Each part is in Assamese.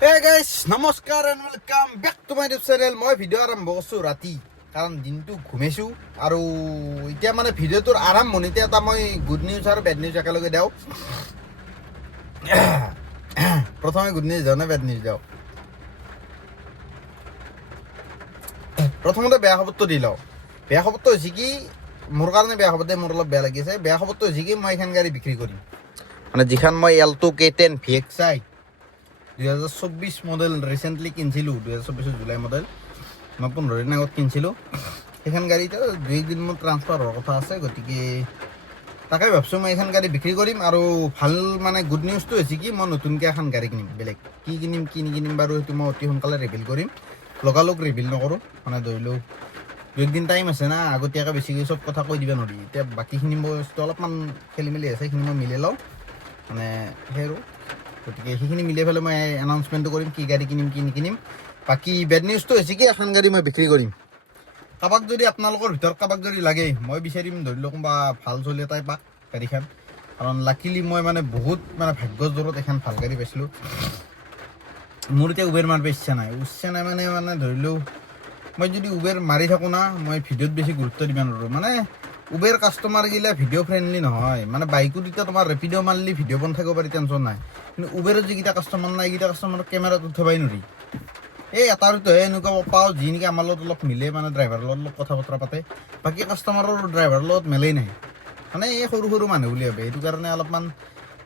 Hey guys, নমস্কাৰ and welcome back to my YouTube channel. মই ভিডিঅ' আৰম্ভ কৰিছোঁ ৰাতি, কাৰণ দিনটো ঘুমাইছোঁ আৰু এতিয়া মানে ভিডিঅ'টোৰ আৰম্ভণিতে এটা মই গুড নিউজ আৰু বেড নিউজ একেলগে দিওঁ। প্ৰথমে গুড নিউজ দিওঁ নে বেড নিউজ দিওঁ? প্ৰথমতে বেয়া খবৰটো দি লওঁ। বেয়া খবৰটো হৈছে কি, মোৰ কাৰণে বেয়া খবৰ, মোৰ অলপ বেয়া লাগিছে। বেয়া খবৰটো হৈছে কি, মই এখন গাড়ী বিক্ৰী কৰিম। মানে যিখন মই Alto K10 VXI 2024 model recently কিনিছিলোঁ, 2024 জুলাই মডেল। মই 15 দিন আগত কিনিছিলোঁ সেইখন গাড়ীতে 2 দিন মোৰ ট্ৰান্সফাৰ হোৱাৰ কথা আছে, গতিকে তাকে ভাবছোঁ মই এখন গাড়ী বিক্ৰী কৰিম। আৰু ভাল মানে গুড নিউজটো হৈছে কি, মই নতুনকৈ এখন গাড়ী কিনিম। বেলেগ কি কিনিম কি নিকিনিম বাৰু সেইটো মই অতি সোনকালে ৰিভিল কৰিম। লগালগ ৰিভিল নকৰোঁ, মানে ধৰি লওক 2 দিন টাইম আছে না, আগতীয়াকৈ বেছিকৈ চব কথা কৈ দিব নোৱাৰি। এতিয়া বাকীখিনি বস্তু অলপমান খেলি মেলি আছে, সেইখিনি মই মিলাই লওঁ, মানে সেই আৰু গতিকে সেইখিনি মিলাই পেলাই মই এনাউন্সমেণ্টটো কৰিম কি গাড়ী কিনিম কি নিকিনিম। বাকী বেড নিউজটো হৈছে কি, এখন গাড়ী মই বিক্ৰী কৰিম। কাৰোবাক যদি আপোনালোকৰ ভিতৰত কাৰোবাক যদি লাগে, মই বিচাৰিম ধৰি লওক কোনোবা ভাল চলি এটাই পাক গাড়ীখন। কাৰণ লাকিলি মই মানে বহুত মানে ভাগ্যৰ জোৰত এখন ভাল গাড়ী পাইছিলোঁ। মোৰ এতিয়া উবেৰ মাৰিব ইচ্ছা নাই মানে ধৰি লওক মই যদি উবেৰ মাৰি থাকোঁ না, মই ভিডিঅ'ত বেছি গুৰুত্ব দিব নোৱাৰোঁ। মানে উবেৰ কাষ্টমাৰগিলা ভিডিঅ' ফ্ৰেণ্ডলি নহয়। মানে বাইকত এতিয়া তোমাৰ ৰেপিড' মাৰিলে ভিডিঅ' বন থাকিব পাৰি, টেনশ্যন নাই। কিন্তু উবেৰত যিকেইটা কাষ্টমাৰ নাই, এইকেইটা কাষ্টমাৰক কেমেৰাত উঠাবই নোৱাৰি। এই এটা দুটাহে এনেকুৱা পাওঁ যি নেকি আমাৰ লগত অলপ মিলে, মানে ড্ৰাইভাৰৰ লগত অলপ কথা বতৰা পাতে। বাকী কাষ্টমাৰৰ ড্ৰাইভাৰৰ লগত মিলেই নাই, মানে এই সৰু সৰু মানুহ বুলি ভাবে। সেইটো কাৰণে অলপমান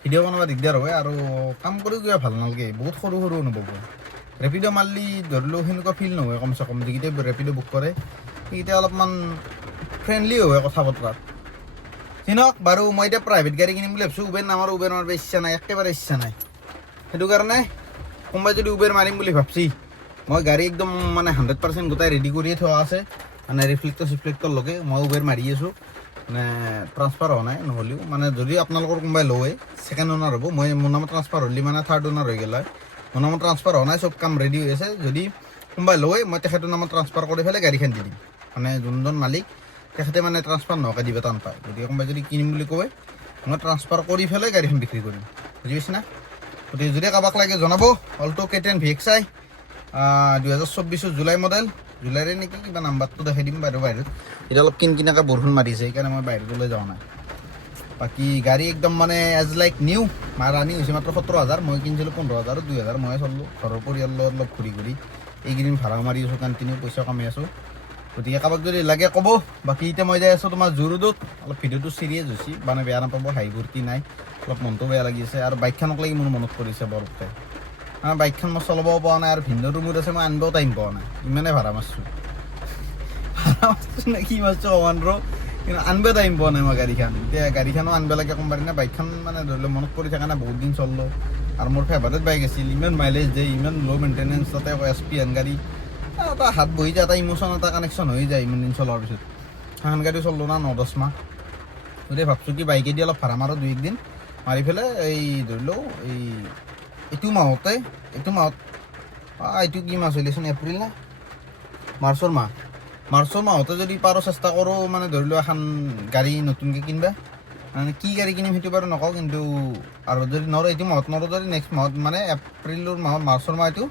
ভিডিঅ' বনাব দিগদাৰ হয় আৰু কাম কৰিও কিবা ভাল নালাগে, বহুত সৰু সৰু অনুভৱ হয়। ৰেপিড' মাৰিলে ধৰি লওক সেনেকুৱা ফিল নহয়, কমচে কম যিকেইটাই ৰেপিড' বুক কৰে সেইকেইটা অলপমান ফ্ৰেণ্ডলি হয় কথা বতৰাত। চিনক বাৰু, মই এতিয়া প্ৰাইভেট গাড়ী কিনিম বুলি ভাবিছোঁ। উবেৰ নামাৰোঁ, উবেৰ মাৰিব ইচ্ছা নাই, একেবাৰে ইচ্ছা নাই। সেইটো কাৰণে কোনোবাই যদি উবেৰ মাৰিম বুলি ভাবছি, মই গাড়ী একদম মানে 100% গোটাই ৰেডি কৰিয়ে থোৱা আছে, মানে ৰিফ্লেক্টৰ লগে মই উবেৰ মাৰি আছোঁ। মানে ট্ৰান্সফাৰ হোৱা নাই নহ'লেও, মানে যদি আপোনালোকৰ কোনোবাই লয় ছেকেণ্ড অ'নাৰ হ'ব। মই মোৰ নামত ট্ৰান্সফাৰ হ'লে মানে থাৰ্ড অ'নাৰ হৈ গ'ল হয়। মোৰ নামত ট্ৰান্সফাৰ হোৱা নাই, চব কাম ৰেডি হৈ আছে। যদি কোনোবাই লয়, মই তেখেতৰ নামত ট্ৰান্সফাৰ কৰি পেলাই গাড়ীখন দি দিম। মানে যোনজন মালিক তেখেতে মানে ট্ৰান্সফাৰ নোহোৱাকৈ দিব টান পায়। গতিকে কোনোবাই যদি কিনিম বুলি কয়, মই ট্ৰান্সফাৰ কৰি পেলাই গাড়ীখন বিক্ৰী কৰিম, বুজি পাইছে না? গতিকে যদি কাৰোবাক লাগে জনাব। Alto K10 VXI 2024 জুলাই মডেল, জুলাইৰে নেকি, কিবা নাম্বাৰটো দেখাই দিম বাৰু বাহিৰত। এতিয়া অলপ কিনকিনাকৈ বৰষুণ মাৰিছে, সেইকাৰণে মই বাহিৰত ওলাই যোৱা নাই। বাকী গাড়ী একদম মানে এজ লাইক নিউ। ৰানিং হৈছে মাত্ৰ 17,000, মই কিনিছিলোঁ 15,000, 2,000 ময়ে চলিলোঁ। ঘৰৰ পৰিয়ালৰ লগত অলপ ঘূৰি ঘূৰি এইকেইদিন ভাড়া মাৰি আছোঁ, কণ্টিনিউ পইচা কামাই আছোঁ। গতিকে কাৰোবাক যদি লাগে ক'ব। বাকী এতিয়া মই যাই আছোঁ তোমাৰ জু-ৰোডত। অলপ ভিডিঅ'টো চিৰিয়াছ হৈছে, মানে বেয়া নাপাব, হাঁহি ফূৰ্তি নাই, অলপ মনটো বেয়া লাগিছে। আৰু বাইকখনক লাগি মোৰ মনত পৰিছে বৰফতে, মানে বাইকখন মই চলাবও পৰা নাই, আৰু ভিন্দৰ মোৰ আছে, মই আনিবও টাইম পোৱা নাই। ইমানে ভাড়া মাৰছোঁ নে কি মাৰছোঁ অমানৰ, কিন্তু আনিব টাইম পোৱা নাই মই গাড়ীখন। এতিয়া গাড়ীখনো আনিব লাগে কোনোবাই না, বাইকখন মানে ধৰি লওক মনত পৰি থাকে না, বহুত দিন চলিলোঁ। আৰু মোৰ ফেভাৰেট বাইক আছিল, ইমান মাইলেজ দিয়ে, ইমান ল' মেইনটেনেঞ্চ, তাতে SP গাড়ী, এটা হাত বহি যায়, এটা ইমোশ্যন, এটা কানেকশ্যন হৈ যায় ইমান দিন চলোৱাৰ পিছত। সেইখন গাড়ী চলিলোঁ না 9-10 মাহ। গতিকে ভাবছোঁ কি বাইকেদি অলপ ভাড়া মাৰোঁ 2-1 দিন, মাৰি পেলাই এই ধৰি লওক এইটো মাহত এইটো কি মাহ চলিচোন, এপ্ৰিল না মাৰ্চৰ মাহতে যদি পাৰোঁ চেষ্টা কৰোঁ, মানে ধৰি লওক এখন গাড়ী নতুনকৈ কিনিবা। মানে কি গাড়ী কিনিম সেইটো বাৰু নকওঁ, কিন্তু আৰু যদি নৰো এইটো মাহত, নৰো যদি নেক্সট মাহত, মানে মাৰ্চৰ মাহ, এইটো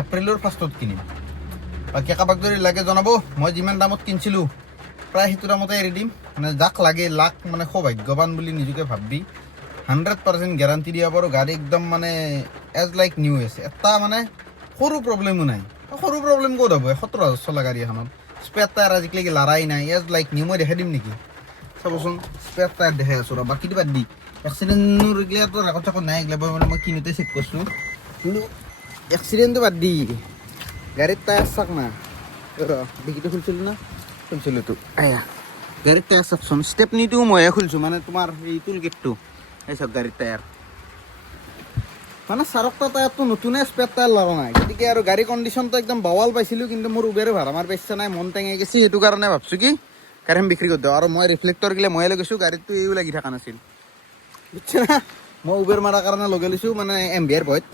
এপ্ৰিলৰ ফাৰ্ষ্টত কিনিম। বাকী কাৰোবাক যদি লাগে জনাব। মই যিমান দামত কিনিছিলোঁ প্ৰায় সেইটো দামতে এৰি দিম। মানে যাক লাগে লাক, মানে সৌভাগ্যৱান বুলি নিজকে ভাবি 100% গেৰাণ্টি দিব পাৰোঁ। গাড়ী একদম মানে এজ লাইক নিউ আছে, এটা মানে সৰু প্ৰব্লেমো নাই। সৰু প্ৰব্লেম ক'ত হ'ব 17,000 চলা গাড়ী এখনত? স্পেয়াৰ টায়াৰ আজিকালি লৰাই নাই, এজ লাইক নিউ। মই দেখাই দিম নেকি, চাবচোন, স্পেয়াৰ টায়াৰ দেখাই আছোঁ ৰ। বাকীটো বাদ দি, এক্সিডেণ্টৰ এইগিলাটো ৰেকৰ্ড চেকৰ্ড নাই, এইগিলা মানে মই কিনোতে চেক কৰিছোঁ। কিন্তু এক্সিডেণ্টটো বাদ দি, গাড়ীৰ টায়াৰ চাক না, ডিকিটো খুলিছিলোঁ না, খুলিছিলোঁতো, গাড়ীৰ টায়াৰ চাকচোন। ষ্টেপনিটোও ময়ে খুলিছোঁ, মানে তোমাৰ এই টুল গেটটো, এই চাওক গাড়ীৰ টায়াৰ, মানে চাৰকটা টায়াৰটো নতুনে, স্পেয়াৰ টায়াৰ লগা নাই। গতিকে আৰু গাড়ী কণ্ডিশ্যনটো একদম বাৱাল পাইছিলোঁ, কিন্তু মোৰ উবেৰে ভাড়া মাৰিব ইচ্ছা নাই, মন টেঙাই গৈছে। সেইটো কাৰণে ভাবছোঁ কি গাড়ীখন বিক্ৰী কৰি দিওঁ। আৰু মই ৰিফ্লেক্টৰ গিলে ময়ে লগাইছোঁ, গাড়ীটো এইও লাগি থকা নাছিল, বুজিছে না? মই উবেৰ মাৰাৰ কাৰণে লগাই লৈছোঁ, মানে MVR ভয়ত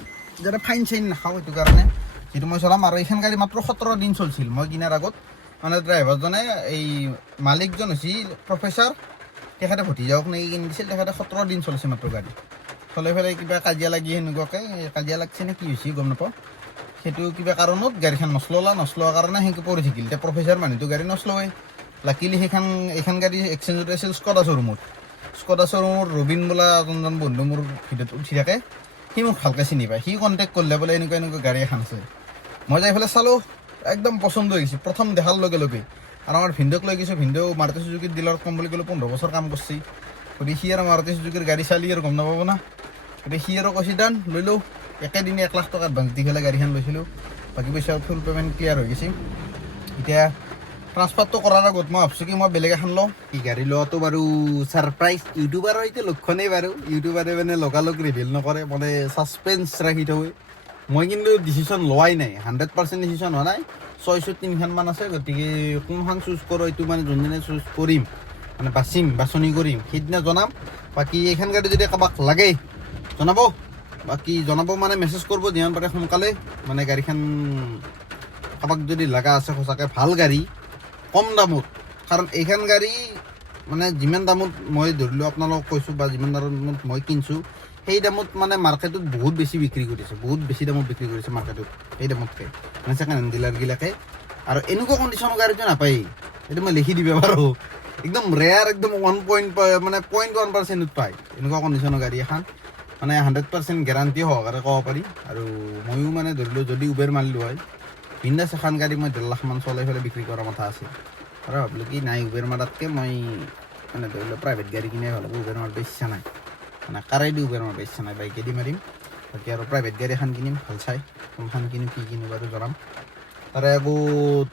যাতে ফাইন চাইন নাখাওঁ, সেইটো কাৰণে যিটো মই চলাম। আৰু এইখন গাড়ী মাত্ৰ 17 দিন চলিছিল মই কিনাৰ আগত। মানে ড্ৰাইভাৰজনে, এই মালিকজন হৈছিল প্ৰফেচাৰ, তেখেতে ভতিজাক নেকি কিনি দিছিল, তেখেতে 17 দিন চলিছে মাত্ৰ গাড়ী। চলাই ফেলাই কিবা কাজিয়া লাগি সেনেকুৱাকৈ কাজিয়া লাগছে নে কি হৈছে গম নাপাওঁ সেইটো কিবা কাৰণত গাড়ীখন নচলোৱাৰ কাৰণে সেনেকৈ পৰি থাকিল এতিয়া প্ৰফেচাৰ মানুহটো গাড়ী নচলোৱাই লাকিলি এইখন গাড়ী এক্সচেঞ্জত আছিল স্কডা শ্ব'ৰুমত ৰবিন বোলা এজনজন বন্ধু মোৰ ভিডিঅ'ত উঠি থাকে সি মোক ভালকৈ চিনি পায় সি কণ্টেক্ট কৰিলে বোলে এনেকুৱা গাড়ী এখন আছে মই যাই পেলাই চালোঁ একদম পচন্দ হৈ গৈছে প্ৰথম দেখাৰ লগে লগে আৰু আমাৰ ভিনদেউক লৈ গৈছোঁ ভিনদেউ মাৰুতি চুজুকিৰ ডিলাৰত ক'ম বুলি ক'লোঁ 15 বছৰ কাম কৰিছে গতিকে সি আৰু মাৰুতি চুজুকিৰ গাড়ী চালি আৰু গম নাপাব না গতিকে সি আৰু কৈছে দান লৈ লওঁ একেদিনে 1 লাখ টকা এডভান্স দি পেলাই গাড়ীখন লৈছিলোঁ বাকী পইচা ফুল পে'মেণ্ট ক্লিয়াৰ হৈ গৈছে এতিয়া ট্ৰান্সফাৰটো কৰাৰ আগত মই ভাবছোঁ কি মই বেলেগ এখন লওঁ এই গাড়ী লোৱাটো বাৰু ছাৰপ্ৰাইজ ইউটিউবাৰৰ এতিয়া লক্ষণেই বাৰু ইউটিউবাৰে মানে লগালগ ৰিভিল নকৰে মানে ছাছপেঞ্চ ৰাখি থয় মই কিন্তু ডিচিশ্যন লোৱাই নাই 100% ডিচিশ্যন হোৱা নাই চইচত 3খানমান আছে গতিকে কোনখন চুজ কৰোঁ এইটো মানে যোনদিনা চুজ কৰিম মানে বাছনি কৰিম সেইদিনা জনাম বাকী এইখন গাড়ী যদি কাৰোবাক লাগে জনাব বাকী জনাব মানে মেছেজ কৰিব যিমান পাৰে সোনকালে মানে গাড়ীখন কাৰোবাক যদি লগা আছে সঁচাকৈ ভাল গাড়ী কম দামত কাৰণ এইখন গাড়ী মানে যিমান দামত মই ধৰিলোঁ আপোনালোকক কৈছোঁ বা যিমান দামত মই কিনিছোঁ সেই দামত মানে মাৰ্কেটত বহুত বেছি বিক্ৰী কৰিছে বহুত বেছি দামত বিক্ৰী কৰিছে মাৰ্কেটত সেই দামতকৈ মানে ছেকেণ্ড হেণ্ড ডিলাৰবিলাকে আৰু এনেকুৱা কণ্ডিশ্যনৰ গাড়ীটো নাপায়েই এইটো মই লিখি দিব পাৰোঁ একদম ৰেয়াৰ একদম 0.1% পায় এনেকুৱা কণ্ডিশ্যনৰ গাড়ী এখন মানে 100% গেৰাণ্টি সহকাৰে ক'ব পাৰি আৰু ময়ো মানে ধৰিলোঁ যদি উবেৰ মাৰিলোঁ হয় বিন্দাছ এখন গাড়ী মই 1.5 লাখ মান চলাই পেলাই বিক্ৰী কৰাৰ কথা আছে আৰু ভাবিলোঁ কি নাই উবেৰ মাৰাতকৈ মই মানে ধৰি লওক প্ৰাইভেট গাড়ী কিনে ভাল হ'ব উবেৰ মাৰিব ইচ্ছা নাই মানে কাৰেদি উবেৰ মাৰিব ইচ্ছা নাই বাইকেদি মাৰিম বাকী আৰু প্ৰাইভেট গাড়ী এখন কিনিম ভাল চাই কোনখন কিনিম কি কিনিম বাৰু জনাম তাৰে আকৌ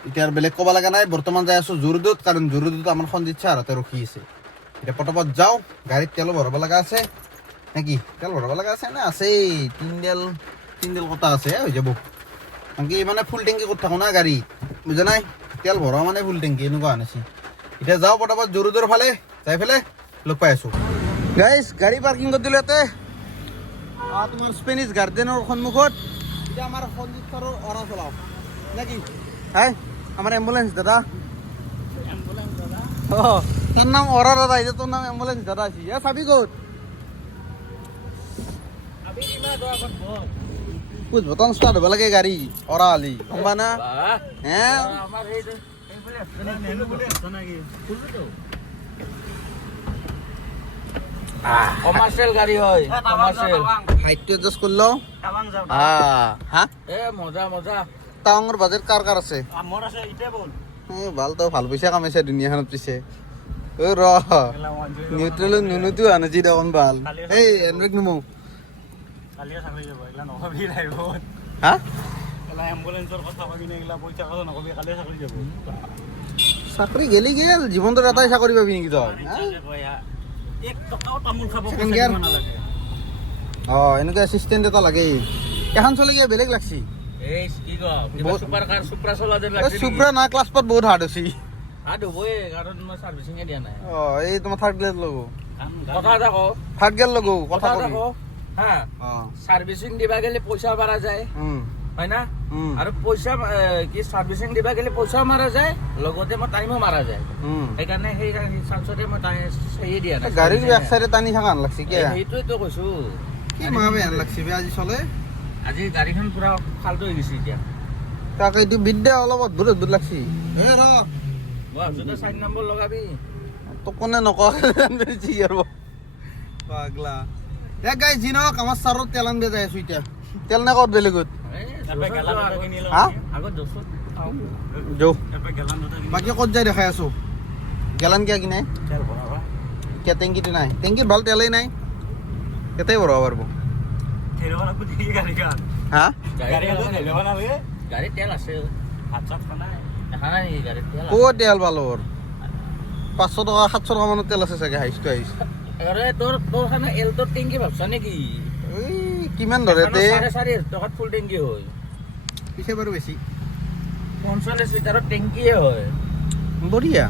এতিয়া আৰু বেলেগ ক'ব লগা নাই বৰ্তমান যাই আছোঁ জোৰদত কাৰণ জোৰদত আমাৰ সঞ্জিত ছাৰহঁতে ৰখি আছে এতিয়া পটাপট যাওঁ গাড়ীত তেলো ভৰাব লগা আছে নেকি তেল ভৰাব লগা আছে নে আছেই তিনডেল কথা আছে হৈ যাব বাকী মানে ফুল টেংকি কৰি থাকোঁ না গাড়ী বুজা নাই তেল ভৰোৱা মানে ফুল টেংকি এনেকুৱা আনিছে এতিয়া যাওঁ পটাপট জোৰদৰ ফালে যাই পেলাই লগ পাই আছোঁ গাইজ গাড়ী পাৰ্কিং কৰি দিলোঁ ইয়াতে তোমাৰ স্পেনিছ গাৰ্ডেনৰ সন্মুখত এতিয়া আমাৰ সঞ্জিত ছাৰৰ অৰা চলাওঁ নাকি হাই আমাৰ এম্বুলেঞ্চ দাদা অঁ তোৰ নাম অৰা দাদা এতিয়া তোৰ নাম এম্বুলেঞ্চ দাদা আছে ইয়াৰ চাবি ক'ত পুজ বটন ষ্টাৰ্ট হ'ব লাগে গাড়ী অৰা আলি গম পা না হে কমাৰ্চিয়েল গাড়ী হয় কমাৰ্চিয়েল হাইটটো এডজাষ্ট কৰি লওঁ হা মজা টাৱাঙৰ বাজেট কাৰ আছে ভাল তই ভাল পইচা কামাইছে দুনিয়াখনত পিছে ঐ ৰ নিউট্ৰেলো নুনুটো আনো যি দেখোন ভাল এই এণ্ড্ৰইড নুমো হা চাকৰি গেলি গেল জীৱনটোত এটাই চাকৰি পাবি নেকি তই অঁ এনেকুৱা এছিষ্টেণ্ট এটা লাগেই এখন চলে গিয়ে বেলেগ লাগছি চুপ্ৰা না ক্লাছ পাত বহুত হাৰ্ড হৈছে অঁ এই তোমাৰ থাৰ্ড গ্ৰেড লগো থাৰ্ড গ্ৰেড লগো কথা সাৰ্ভিচিং দিবা গেলে পইচা মাৰা যায় হয় না আৰু পইচা কি সাৰ্ভিচিং দিবা গেলে পইচা মাৰা যায় লগতে মই টাইমো মাৰা যায় সেইকাৰণে সেই চান্সতে মই সেই দিয়া নাই গাড়ীৰ বেক চাইডে টানি থকা আন লাগছি কি সেইটোৱেতো কৈছো কি মাবে আন লাগছি বে আজি চলে আজি গাড়ীখন পুৰা ফাল্টু হৈ গৈছে এতিয়া তাকে এইটো বিদ্যা অলপ অদ্ভুত লাগছি এ ৰ যদি 4 নম্বৰ লগাবি তো কোনে নকয় আৰু পাগলা এ গাইজ যি নহওক আমাৰ ছাৰৰ তেল আনবে যাই আছো এতিয়া তেল নে ক'ত বেলেগত হা যৌ বাকী ক'ত যাই দেখাই আছো গেলান কিয় কিনাই কিয় টেংকিটো নাই টেংকিত ভাল তেলেই নাই কেতিয়াই ভৰাব পাৰিব হা গাড়ীত তেল আছে ক'ত তেল পালৰ 500 টকা 700 টকা মানৰ তেল আছে চাগে হাইচটো আহিছে তোৰ খানে এলটোৰ টেংকি ভাবছা নেকি এই কিমান ধৰে তে 4.5 টকাত ফুল টেংকি হয় পিছে বাৰু বেছি 45 লিটাৰৰ টেংকিয়ে হয় বঢ়িয়া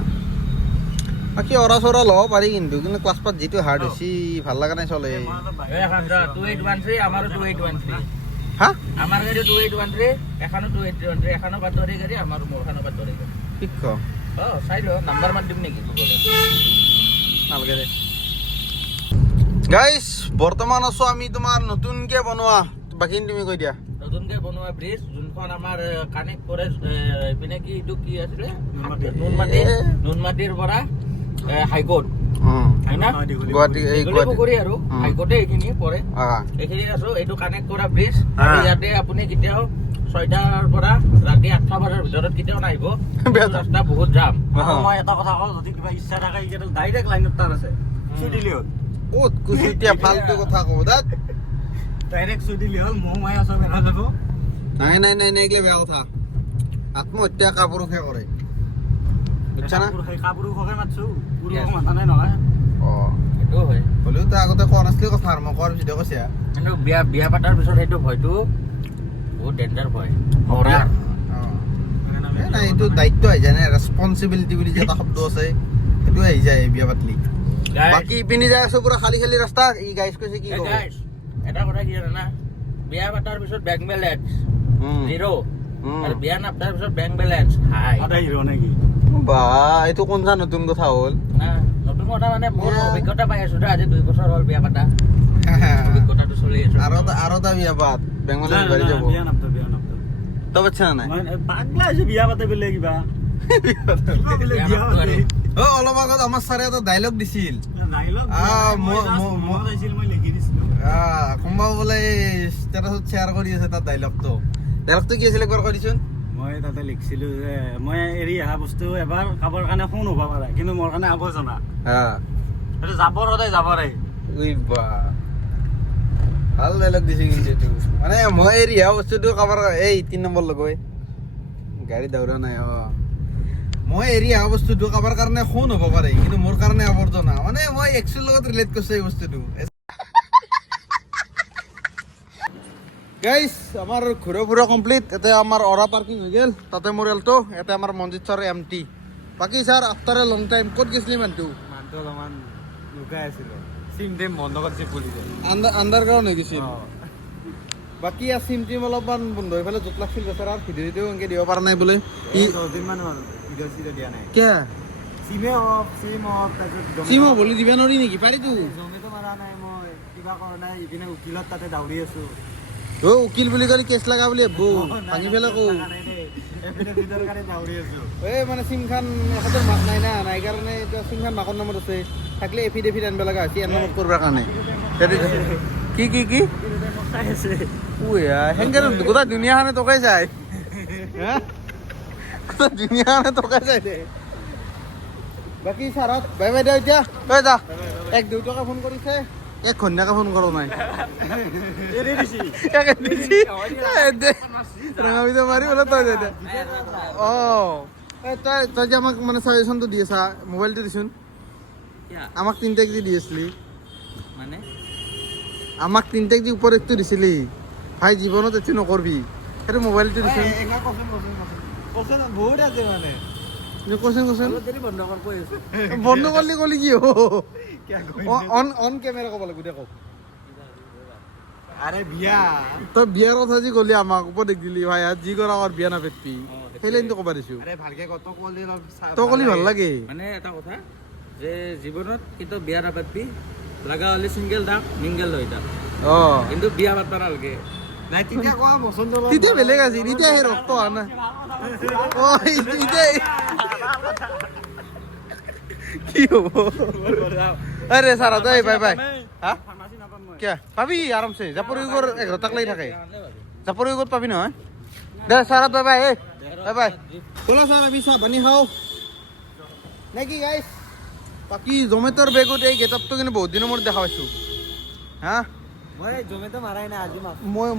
বাকী অৰা চৰা ল'ব পাৰি কিন্তু ক্লাছ পাত যিটো হাৰ্ড হৈছে ভাল লগা নাই চলে 2813 আমাৰো 2813 হা আমাৰ গাড়ী 2813 এখনো 2813 এখনো বাতৰি গাড়ী আমাৰ মোৰখনো বাতৰি গাড়ী ঠিক ক চাই ল নাম্বাৰ মান দিম নেকি নালাগে দে গাইজ বৰ্তমান আছো আমি তোমাৰ নতুনকে বনোৱা বাকী তুমি কৈ দিয়া নতুনকে বনোৱা ব্ৰিজ যোনখন আমাৰ কানেক্ট কৰে এইপিনে কি এইটো কি আছিলে নুনমাটিৰ পৰা হাইকোৰ্ট হয় না গুৱাহাটী পুখুৰী আৰু হাইকোৰ্টে এইখিনি পৰে এইখিনি আছো এইটো কানেক্ট কৰা ব্ৰিজ আৰু ইয়াতে আপুনি কেতিয়াও 6টাৰ পৰা ৰাতি 8টা বজাৰ ভিতৰত কেতিয়াও নাহিব ৰাস্তা বহুত জাম মই এটা কথা কওঁ যদি কিবা ইচ্ছা থাকে এইকেইটা ডাইৰেক্ট লাইনত তাত আছে চুই দিলে হ'ল ক'ত কৈছো এতিয়া ফাল্টু কথা কব দাত ডাইৰেক্ট চুই দিলে হ'ল মৌ মাই আছো বেৰা যাব নাই নাই নাই নাই এইগিলা বেয়া কথা আত্মহত্যা কাপুৰুষে কৰে বুজিছা না কাপুৰুষকে মাতছো পুৰুষক মাতা নাই নহয় সেইটো হয় হ'লেও তো আগতে কোৱা নাছিলি কথা আৰু মই কোৱাৰ পিছতে কৈছে কিন্তু বিয়া পাতাৰ পিছত সেইটো ভয়টো বহুত ডেঞ্জাৰ ভয় মৰাৰ নাই এইটো দায়িত্ব আহি যায় নে ৰেছপনচিবিলিটি বুলি যে এটা শব্দ আছে সেইটো আহি যায় বিয়া পাতলি বাকী ইপিনে যাই আছো পুৰা খালী খালী ৰাস্তা ই গাইছ কৈছে কি ক'ব এটা কথা কি জানা বিয়া পাতাৰ পিছত বেংক বেলেঞ্চ জিৰ' আৰু বিয়া নাপাতাৰ পিছত বেংক বেলেঞ্চ হাই আদা হিৰো নেকি বা এইটো কোনটা নতুন কথা হ'ল নতুন কথা মানে মোৰ অভিজ্ঞতা পাই আছো আজি 2 বছৰ হ'ল বিয়া পাতা অভিজ্ঞতাটো চলি আছে আৰু এটা বিয়া পাত বেংগলত বাঢ়ি যাব বিয়া নাপতা তই বাচ্ছা নাই পাগলা হৈছে বিয়া পাতে বোলে কিবা অলপ আগত আমাৰ ছাৰে এটা ডাইলগ দিছিল কোনোবা বোলে ষ্টেটাছত শ্বেয়াৰ কৰি আছে তাৰ ডাইলগটো কি আছিলে একবাৰ কৈ দিছোন মই তাতে লিখিছিলো যে মই এৰি অহা বস্তু এবাৰ কাবৰ কাৰণে শুন হ'ব পাৰে কিন্তু মোৰ কাৰণে আৱৰ্জনা সেইটো যাবৰ সদায় যাবৰে ভাল ডাইলগ দিছে কিন্তু এইটো মানে মই এৰি অহা বস্তুটো কাবাৰ এই 3 নম্বৰ লগৈ গাড়ী দৌৰা নাই মই এৰি অহা বস্তুটো কাবাৰ কাৰণে শুন হ'ব পাৰে কিন্তু মোৰ কাৰণে আৱৰ্জনা মানে মই একচুৱেল লগত ৰিলেট কৰিছো এই বস্তুটো গাইস আমাৰ ঘূৰা ফুৰা কমপ্লিট এতিয়া আমাৰ অৰা পাৰ্কিং হৈ গ'ল তাতে মোৰ এলটো এটা আমাৰ মঞ্জিত ছাৰ এমটি বাকী sir after a long time ক'ত গৈছিলি মানুহটো অলপমান লুকাই আছিল চিম টেম বন্ধ কৰিছে পুলিচে আণ্ডাৰগ্ৰাউণ্ড হৈ গৈছিল বাকী চিম টিম অলপমান বন্ধ হৈ পেলাই য'ত লাগছিল বেচাৰ আৰু ভিডিঅ' এনেকৈ দিব পৰা নাই বোলে কিয় চিম বুলি দিব নোৱাৰি নেকি পাৰিতো জমেটো মাৰা নাই মই কিবা কৰা নাই ইপিনে উকিলত তাতে দাউৰি আছো উকিল বুলি ক'লে কেছ লগা বুলি ভাঙি পেলাই কওঁ এই মানে চিমখান এখেতৰ মাক নাই না নাই কাৰণে এতিয়া চিমখান মাকৰ নামত আছে থাকিলে এফিডেভিট আনিব লগা হৈছে ইয়াৰ নামত কৰিবৰ কাৰণে কি সেনেকে গোটেই দুনিয়াখনে টকাই যায় গোটেই দুনিয়াখনে টকাই যায় দে বাকী ছাৰক বাই বাই দে এতিয়া তই যা 1-2 টকা ফোন কৰিছে 1 ঘণ্টাকে ফোন কৰা নাই মাৰি বোলে তই তই যে আমাক মানে ছাজেশ্যনটো দি আছা মোবাইলটো দিছোন আমাক 3টাক দি আছিলি মানে আমাক 3টাক দি ওপৰতটো দিছিলি ভাই জীৱনত এইটো নকৰবি সেইটো মোবাইলটো দিছোন বহুত আছে মানে বন্ধ কৰিলি ক'লি কি অন কেমেৰা ক'ব লাগিব দে কওক আৰে বিয়া তই বিয়াৰ কথা যি ক'লি আমাক উপদেশ দিলি ভাই যি কৰা কৰ বিয়া নাপাতবি সেই লাইনটো ক'ব দিছো তই ক'লি ভাল লাগে মানে এটা কথা যে জীৱনত কিন্তু বিয়া নাপাতবি লগা হ'লে চিংগেল থাক মিংগেল হৈ থাক কিন্তু বিয়া পাতবা নালাগে নাই তেতিয়া কোৱা বসন্ত তেতিয়া বেলেগ আছিল এতিয়া সেই ৰক্ত অহা নাই কি হ'ব আৰে ছাৰা দেই বাই বাই হা কিয় পাবি আৰামছে জাপৰিগৰ 11 টাক লাগি থাকে জাপৰিগত পাবি নহয় দে Sara bye bye bye bye ব'লা ছাৰ আমি চাহ পানী খাওঁ নে কি গাইছ বাকী জমেট'ৰ বেগত এই গেটআপটো কিন্তু বহুত দিনৰ মূৰত দেখা পাইছোঁ হা মই জমেটো মাৰাই নাই আজি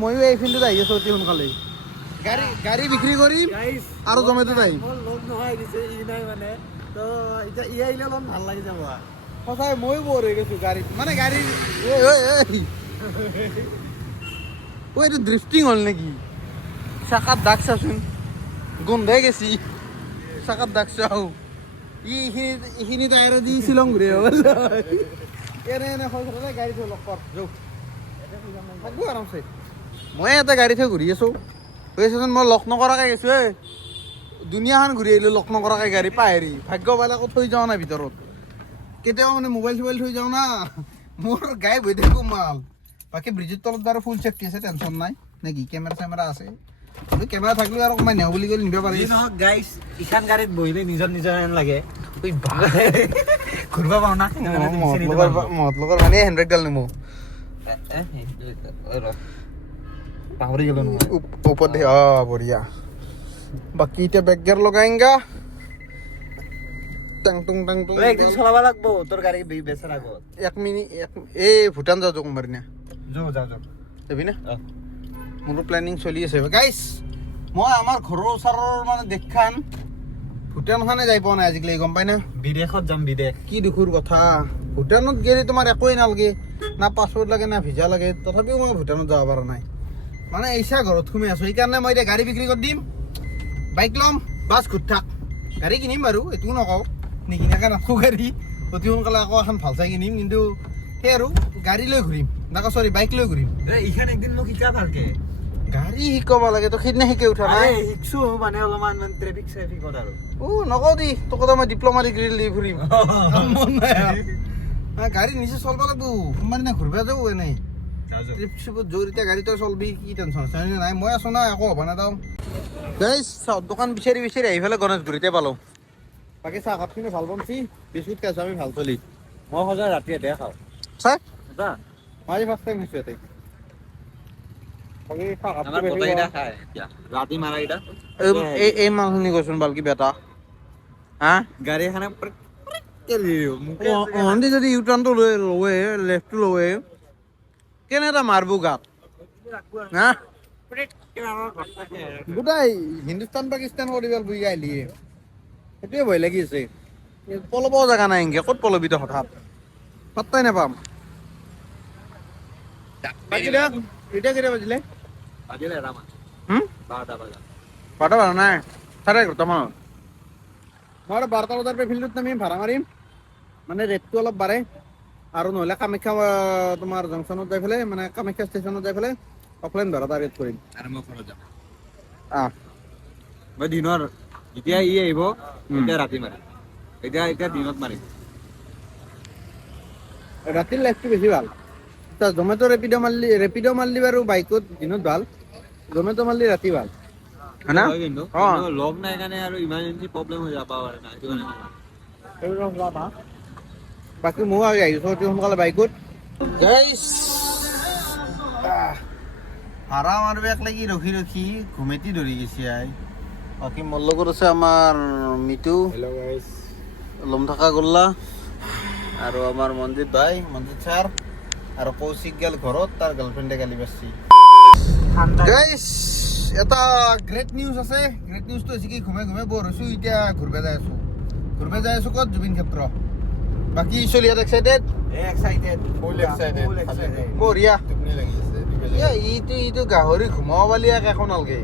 ময়ো এই ফিল্ডত আহি আছোঁ অতি সোনকালে গাড়ী বিক্ৰী কৰিম আৰু জমেট'ত আহিম লগ নহয় দিছে ই নাই মানে তো এতিয়া ই আহিলে অলপ ভাল লাগি যাব সঁচাই ময়ো বৰ হৈ গৈছোঁ গাড়ীত মানে গাড়ী এইটো ড্ৰিফটিং হ'ল নেকি চাকাত দাগ চাচোন গোন্ধাই গেছি চাকাত দাগ চাওঁ এইখিনি টায়াৰে দি শ্বিলং ঘূৰি হ'ল এনে সঁচাই গাড়ী থৈ লগ কৰ যাওঁ থাকবো আৰামছে মই এটা গাড়ী থৈ ঘূৰি আছোঁ কৈছোচোন মই লগ নকৰাকৈ গৈছোঁ দুনিয়াখন ঘূৰি আহিলোঁ লগ নকৰাকৈ গাড়ী পাহেৰি ভাগ্য পালে আকৌ থৈ যাওঁ নাই ভিতৰত কেতিয়াবা মানে মোবাইল চোবাইল থৈ যাওঁ না মোৰ গাই বৈ থাকো মাল বাকী ব্ৰিজৰ তলত বাৰু ফুল চেফটি আছে টেনশ্যন নাই নেকি কেমেৰা চেমেৰা আছে কেমেৰা থাকিলেও আৰু অকণমান নেওঁ বুলি ক'লে নিব পাৰি গাইছ ইখান গাড়ীত বহিলে নিজৰ নিজৰ হেন লাগে ঘূৰিব পাওঁ না মতলগৰ মানে হেণ্ডব্ৰেকডাল নিমো পাহৰি গ'লো ওপৰত দে বঢ়িয়া বাকী এতিয়া বেক গিয়াৰ লগাইংগা টাং টুং টাং টুং একদিন চলাব লাগবো তোৰ গাড়ী বেচাৰ আগত 1 মিনিট এই ভূটান যাওঁ কোনবাৰ দিনা যাওঁ যাবি না মোৰো প্লেনিং চলি আছে গাইছ মই আমাৰ ঘৰৰ ওচৰৰ মানে দেখান ভূটানখনে যাই পোৱা নাই আজিকালি গম পাই না বিদেশত যাম বিদেশ কি দুখৰ কথা ভূটানত গেলি তোমাৰ একোৱেই নালাগে না পাছপৰ্ট লাগে না ভিজা লাগে তথাপিও মই ভূটানত যাব পৰা নাই মানে এইচা ঘৰত সোমাই আছোঁ সেইকাৰণে মই এতিয়া গাড়ী বিক্ৰী কৰি দিম বাইক ল'ম বাছ ঘূৰি থাক গাড়ী কিনিম বাৰু এইটোও নকওঁ নিকিনাকৈ নাথাকোঁ গাড়ী অতি সোনকালে আকৌ এখন ভাল চাই কিনিম কিন্তু সেই আৰু গাড়ী লৈ ঘূৰিম নাকা চৰি বাইক লৈ ঘূৰিম ইখান একদিন মোক শিকা ভালকে গাড়ী শিকাব লাগে তো সেইদিনা শিকাই উঠা নাই শিকছো মানে অলপমান ট্ৰেফিক চেফিকত আৰু নকওঁ দি তোক মই ডিপ্ল'মা ডিগ্ৰী দি ফুৰিম মন নাই গাড়ী নিজে চলাব লাগিব কোনোবা দিনা ঘূৰিব যাওঁ এনেই ট্ৰিপ চিপত জোৰ এতিয়া গাড়ী তই চলবি কি টেনশ্যন আছে নাই মই আছোঁ না একো হ'ব নাযাওঁ গাইছ চাহ দোকান বিচাৰি বিচাৰি আহি পেলাই গণেশগুৰিতে পালোঁ বাকী চাহ কাপখিনি ভাল পাম চি বিস্কুট খাইছোঁ আমি ভাল চলি মই সদায় ৰাতি এতে খাওঁ চাই যা মই আজি ফাৰ্ষ্ট টাইম নিছোঁ ইয়াতে বাকী চাহ কাপটো আমাৰ বেছি গোটেইকেইটা খায় এতিয়া ৰাতি মাৰাকেইটা এই মালখিনি কৈছোন বালকি বেটা হা গাড়ী এখানে অহন্তি যদি ইউ টাৰ্ণটো লৈ লৱে লেফ্টটো লৱে কেনে এটা মাৰব গাত হা গোটাই হিন্দুস্তান পাকিস্তান কৰি পেলাব বুই গাইলি সেইটোৱে ভয় লাগি আছে পলব জেগা নাই এনেকে ক'ত পলবি তই হঠাৎ পাত্তাই নাপাম বাকী দে এতিয়া কেতিয়া বাজিলে বাজিলে এটা মান 12টা বজা 12টা বাজা নাই 11:30 মানত মই 12টা বজাৰ পৰা ফিল্ডত নামিম ভাড়া মাৰিম মানে ৰেটটো অলপ বাঢ়ে আৰু নহ'লে কামাখ্যা তোমাৰ জংচনত যাই পেলাই মানে কামাখ্যা ষ্টেচনত যাই পেলাই অফলাইন ভাড়া এটা ৰেট কৰিম আৰু মই ঘৰত যাম মই দিনৰ যেতিয়া ই আহিব এতিয়া ৰাতি মাৰিম এতিয়া দিনত মাৰিম ৰাতিৰ লাইফটো বেছি ভাল জমেট' ৰেপিড' মাৰলি বাৰু বাইকত দিনত ভাল জমেট' মাৰলি ৰাতি ভাল কিন্তু লগ নাই কাৰণে আৰু ইমাৰ্জেঞ্চি প্ৰব্লেম হৈ যাব পাৰে না সেইটো কাৰণে বাকী ময়ো আহি আহিছোঁ অতি সোনকালে বাইকত ভাড়া মাৰিব একলাগি ৰখি ৰখি ঘুমেটি ধৰি গৈছে আই বাকী মোৰ লগত আছে আমাৰ মিটু লম থকা গল্লা আৰু আমাৰ মনজিত ভাই মনজিত ছাৰ আৰু কৌশিক গেল ঘৰত তাৰ গাৰ্লফ্ৰেণ্ডে গালি পাৰছি গাইছ এটা গ্ৰেট নিউজ আছে গ্ৰেট নিউজটো হৈছে কি ঘুমে ঘুমে বৰ হৈছোঁ এতিয়া ঘূৰিব যাই আছোঁ ক'ত জুবিন ক্ষেত্ৰ বাকী চলিয়াত এক্সাইটেড ফুল এক্সাইটেড বঢ়িয়া ইটো গাহৰি ঘুমাব পালি একো নালগে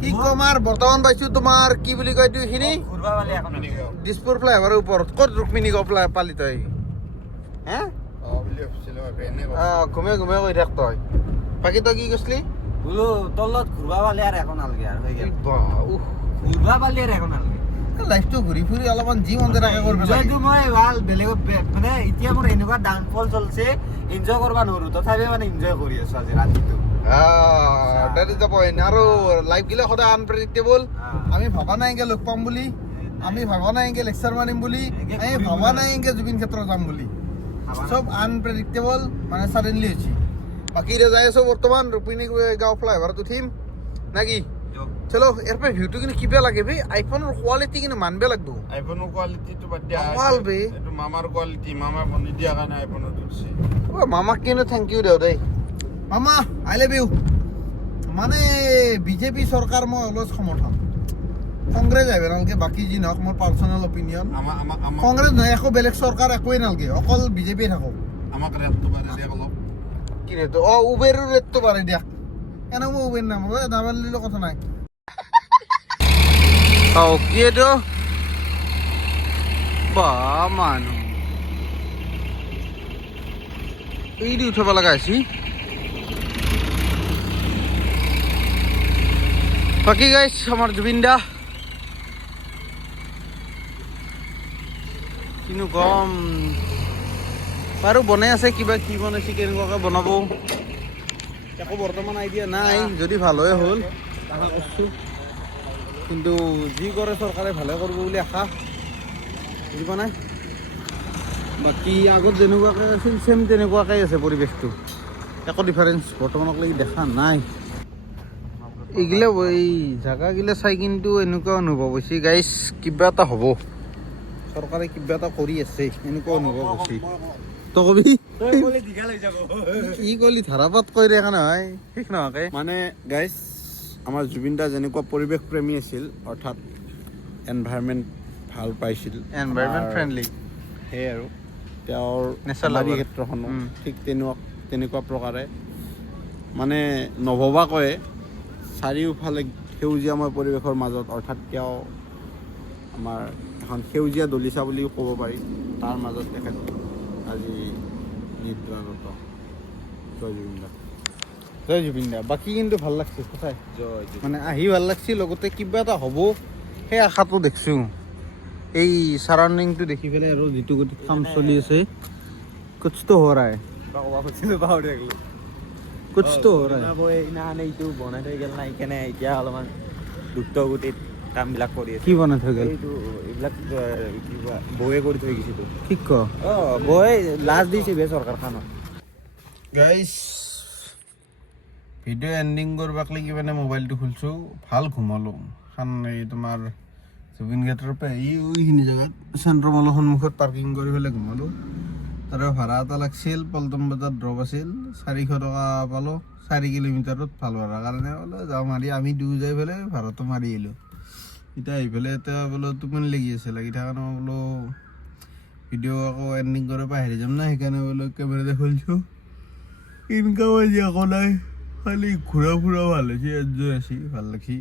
কি কম আৰু বৰ্তমান পাইছোঁ তোমাৰ কি বুলি কয় এইটো এইখিনি দিছপুৰ ফ্লাইঅভাৰৰ ওপৰত ক'ত ৰুক্মিণী পালি তই হে ঘুমে ঘুমে কৈ থাক তই বাকী তই কি কৈছিলি বোলো তলত ঘূৰবা পালে আৰু একো নালাগে আৰু হৈ গ'ল ঘূৰবা পালে আৰু একো নালাগে লাইফটো ঘূৰি ফুৰি অলপমান যি মন যায় তাকে কৰিব লাগে এনজয়টো মই ভাল বেলেগত মানে এতিয়া মোৰ এনেকুৱা ডাউনফল চলছে এনজয় কৰিব নোৱাৰো তথাপি মানে এনজয় কৰি আছো আজি ৰাতিটো that is the point আৰু লাইফ গিলা সদায় আনপ্ৰেডিক্টেবল আমি ভাবা নাই এনকে লগ পাম বুলি আমি ভাবা নাই এনকে লেকচাৰ মাৰিম বুলি আমি ভাবা নাই এনকে জুবিন ক্ষেত্ৰ যাম বুলি চব আনপ্ৰেডিক্টেবল মানে ছাডেনলি হৈছে বাকী এতিয়া যাই আছোঁ বৰ্তমান ৰুক্মিণী গাঁও ফ্লাইঅভাৰত উঠিম নাকি চলো ইয়াৰ পৰা ভিউটো কিন্তু কিবা লাগে বে আইফোনৰ কোৱালিটি কিন্তু মানব লাগব আইফোনৰ কোৱালিটিটো বাদ দিয়া ভাল বে এইটো মামাৰ কোৱালিটি মামা বনি দিয়া কাৰণে আইফোনৰ দিছে মামাক কিন্তু থেংক ইউ দেও দেই মামা আই লাভ ইউ মানে বিজেপি চৰকাৰ মই অলপ সমৰ্থন কংগ্ৰেছ আহিব নালাগে বাকী যি নহওক মোৰ পাৰ্চনেল অপিনিয়ন কংগ্ৰেছ নহয় একো বেলেগ চৰকাৰ একোৱেই নালাগে অকল বিজেপি থাকক আমাক ৰেটটো বাঢ়ি দিয়া অলপ কি ৰেটটো উবেৰৰ ৰেটটো বাঢ়ি দিয়া এনে মই উবেৰ নাম নাবাঢ়িলেও কথা নাই কি এইটো বা মানুহ এই দি উঠাব লগা আছে বাকী গাইছ আমাৰ জুবিন দা কিনো কম বাৰু বনাই আছে কিবা কি বনাইছে কেনেকুৱাকৈ বনাব একো বৰ্তমান আইডিয়া নাই যদি ভাল হয় হ'ল আশা কৰিছোঁ কিন্তু যি কৰে চৰকাৰে ভালে কৰিব বুলি আশা বুজি পোৱা নাই বাকী আগত যেনেকুৱাকৈ আছিল চেম তেনেকুৱাকৈ আছে পৰিৱেশটো একো ডিফাৰেঞ্চ বৰ্তমানলৈকে দেখা নাই এইগিলা এই জাগাগিলা চাই কিন্তু এনেকুৱা অনুভৱ হৈছে গাইজ কিবা এটা হ'ব চৰকাৰে কিবা এটা কৰি আছে এনেকুৱা অনুভৱ হৈছে তই কবি ই কলি ধাৰাপাত কৈ দেখা নহয় ঠিক নহকে মানে গাইজ আমাৰ জুবিন দা যেনেকুৱা পৰিৱেশ প্ৰেমী আছিল অৰ্থাৎ এনভাইৰনমেণ্ট ভাল পাইছিল এনভাইৰনমেণ্ট ফ্ৰেণ্ডলি সেয়ে আৰু তেওঁৰ Nature সমাধি lover. ক্ষেত্ৰখনো ঠিক তেনেকুৱা প্ৰকাৰে মানে নভবাকৈয়ে চাৰিওফালে সেউজীয়াময় পৰিৱেশৰ মাজত অৰ্থাৎ তেওঁ আমাৰ এখন সেউজীয়া দলিচা বুলিও ক'ব পাৰি তাৰ মাজত তেখেত আজি নিদ্ৰাৰত জয় জুবিন দা জয় জুবিন দা বাকী কিন্তু ভাল লাগছে সঁচাই মানে আহি ভাল লাগছে লগতে কিবা এটা হ'ব সেই আশাটো দেখিছোঁ এই চাৰাউণ্ডিংটো দেখি পেলাই আৰু যিটো গতিত কাম চলি আছে কুছ তো হৈ ৰা হে কুছ তো হৈ ৰা হে এইটো বনাই থৈ গ'ল নাই কেনে এতিয়া অলপমান দ্ৰুত গতিত কামবিলাক কৰি আছে কি বনাই থৈ গ'ল এইটো এইবিলাক কিবা বয়ে কৰি থৈ গৈছেতো ঠিক ক বয়ে লাজ দিছে বে চৰকাৰখনক গাইজ ভিডিঅ' এণ্ডিং কৰবাক লাগি মানে মোবাইলটো খুলিছোঁ ভাল ঘুমালোঁ খান এই তোমাৰ জুবিন গেটৰ পৰা এইখিনি জেগাত চেণ্ট্ৰ মলৰ সন্মুখত পাৰ্কিং কৰি পেলাই ঘুমালোঁ তাৰে ভাড়া এটা লাগিছিল পল্টন বজাৰত ড্ৰপ আছিল 400 টকা পালোঁ 4 কিলোমিটাৰত ভাল ভাড়াৰ কাৰণে বোলো যাওঁ মাৰি আমি দুয়ো যাই পেলাই ভাড়াটো মাৰি আহিলোঁ এতিয়া আহি পেলাই এতিয়া বোলো টোপনি লাগি আছে লাগি থকা কাৰণে বোলো ভিডিঅ' আকৌ এণ্ডিং কৰিব পাহৰি যাম না সেইকাৰণে বোলো কেমেৰাতে খুলিছোঁ ইনকাম আজি একো নাই খালি ঘূৰা ফুৰা ভাল হৈছে এনজয় আছে ভাল লাগছি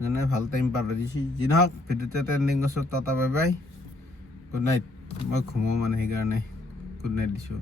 যেনে ভাল টাইম পাৰ দিছি যি নহওক ভিডিঅ'টো এটা এণ্ডিং কৰিছোঁ tata bye bye good night মই ঘুমোঁ মানে সেইকাৰণে গুড নাইট দিছোঁ